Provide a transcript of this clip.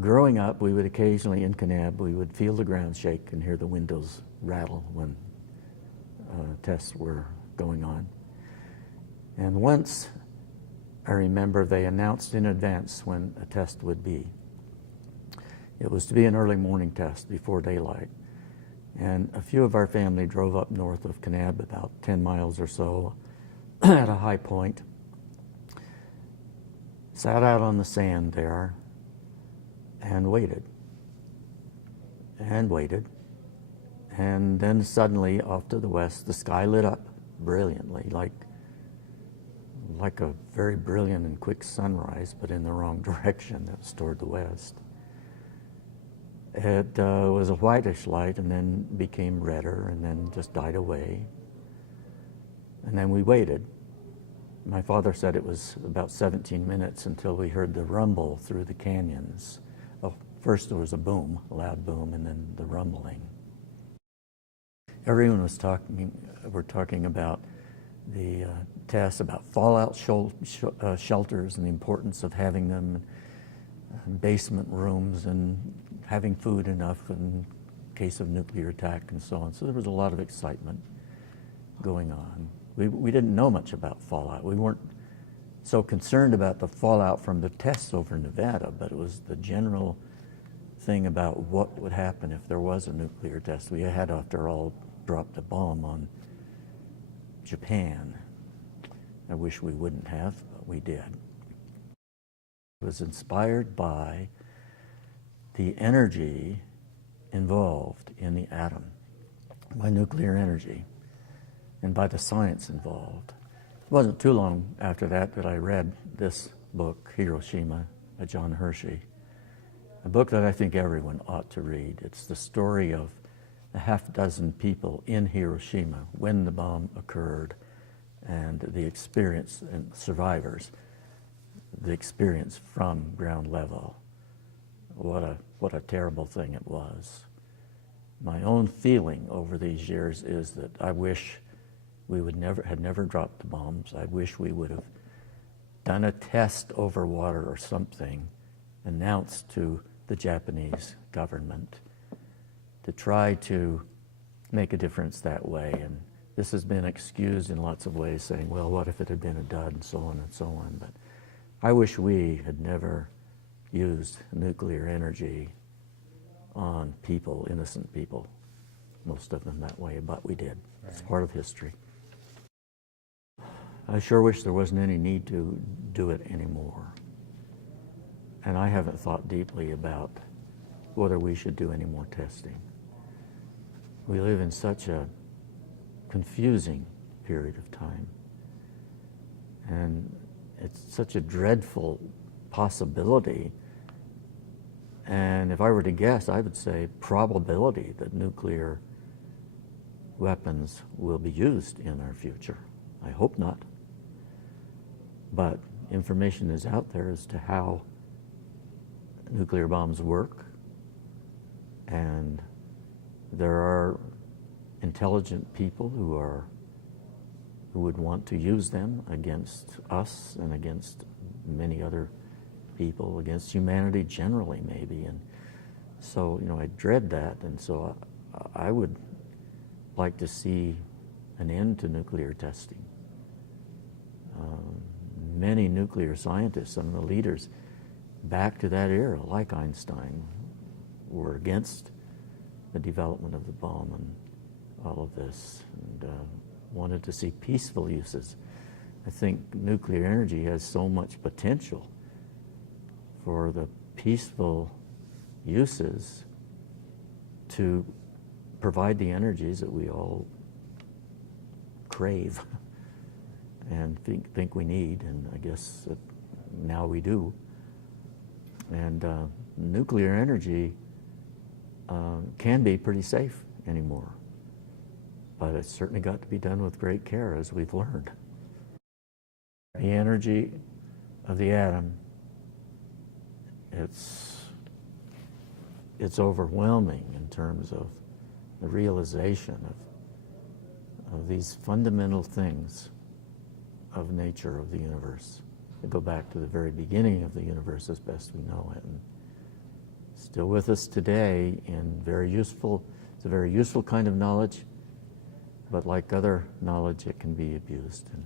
growing up, we would occasionally, in Kanab, we would feel the ground shake and hear the windows rattle when tests were going on. And once, I remember they announced in advance when a test would be. It was to be an early morning test before daylight. And a few of our family drove up north of Kanab, about 10 miles or so, at a high point, sat out on the sand there, and waited. And waited. And then suddenly, off to the west, the sky lit up brilliantly, like a very brilliant and quick sunrise, but in the wrong direction. That was toward the west. It was a whitish light and then became redder and then just died away. And then we waited. My father said it was about 17 minutes until we heard the rumble through the canyons. Oh, first there was a boom, a loud boom, and then the rumbling. Everyone was talking about the tests, about fallout shelters and the importance of having them, basement rooms, and having food enough in case of nuclear attack and so on. So there was a lot of excitement going on. We didn't know much about fallout. We weren't so concerned about the fallout from the tests over Nevada, but it was the general thing about what would happen if there was a nuclear test. We had, after all, dropped a bomb on Japan. I wish we wouldn't have, but we did. It was inspired by the energy involved in the atom, by nuclear energy, and by the science involved. It wasn't too long after that I read this book, Hiroshima, by John Hershey, a book that I think everyone ought to read. It's the story of a half dozen people in Hiroshima when the bomb occurred, and the experience, and survivors, the experience from ground level. What a terrible thing it was. My own feeling over these years is that I wish we had never dropped the bombs. I wish we would have done a test over water or something, announced to the Japanese government, to try to make a difference that way. And this has been excused in lots of ways, saying, well, what if it had been a dud, and so on and so on. But I wish we had never used nuclear energy on people, innocent people, most of them that way, but we did. Right. It's part of history. I sure wish there wasn't any need to do it anymore. And I haven't thought deeply about whether we should do any more testing. We live in such a confusing period of time, and it's such a dreadful possibility. And if I were to guess, I would say probability that nuclear weapons will be used in our future. I hope not. But information is out there as to how nuclear bombs work, and there are intelligent people who would want to use them against us and against many other people, against humanity generally, maybe. And so, I dread that, and so I would like to see an end to nuclear testing. Many nuclear scientists, some of the leaders back to that era, like Einstein, were against the development of the bomb and all of this, and wanted to see peaceful uses. I think nuclear energy has so much potential for the peaceful uses to provide the energies that we all crave and think we need, and I guess that now we do. And nuclear energy can be pretty safe anymore, but it's certainly got to be done with great care, as we've learned. The energy of the atom, it's overwhelming in terms of the realization of these fundamental things of nature of the universe. They go back to the very beginning of the universe as best we know it. And still with us today and very useful. It's a very useful kind of knowledge, but like other knowledge, it can be abused. And